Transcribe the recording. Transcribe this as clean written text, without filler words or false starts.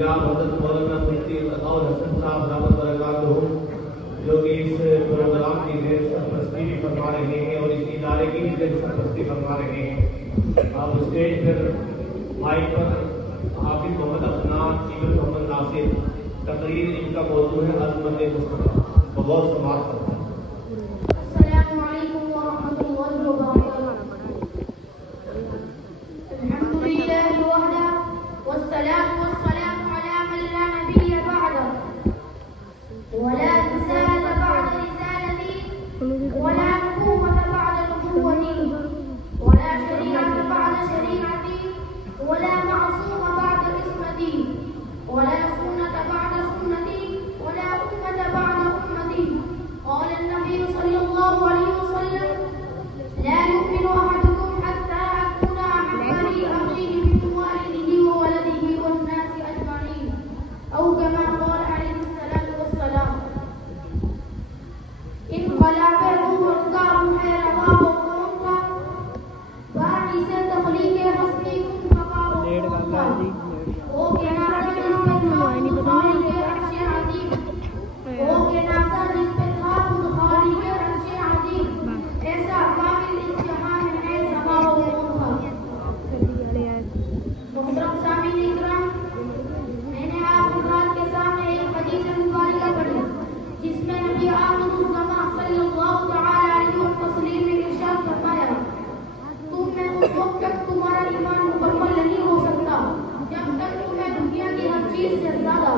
جناب حضرت مولانا مفتی عطاء الحسن صاحب دامت برکاتہ جو کہ اس پروگرام کی سرپرستی بھی فرما رہے ہیں اور اس ادارے کی بھی سرپرستی فرما رہے ہیں. اب اسٹیج پر مائک پر حافظ محمد عدنان چیمن محمد ناصر تقریر ان کا موضوع ہے عظمت مصطفیٰ. بہت سماعت کرتا ہے. السلام علیکم ورحمۃ اللہ وبرکاتہ. الحمد للہ وحدہ والصلاة والسلام علی من لا نبی بعدہ ولا رسالة بعد رسالتي ولا نبوة بعد نبوتي ولا شريعة بعد شريعتي ولا معصوم بعد عصمتي ولا سنة بعد سنتي ولا أمة بعد أمتي. قال النبي صلى الله عليه وسلم لا يؤمن أحدكم حتى أكون أحب لأخيه من والده وولده والناس أجمعين أو كما قال عليه الصلاة والسلام. انقلاب روح کا روح روا و قوم کا باقی سے تخلیق ہستی کن فقا و قوم کا وہ کے ناسا جس پہ تھا خالی کے عرش عظیم وہ کے ناسا جس پہ تھا خالی کے عرش عظیم ایسا کامل اس جہاں ہے سما و قوم کا. محترم سامعین اکرام، میں نے آپ حضرات کے سامنے ایک حدیث مبارکہ پڑھی جس میں نبی آخر الزمان صلی اللہ تعالی علیہ وسلم نے ارشاد فرمایا تم میں اس وقت تک تمہارا ایمان مکمل نہیں ہو سکتا جب تک تمہیں دنیا کی ہر چیز سے زیادہ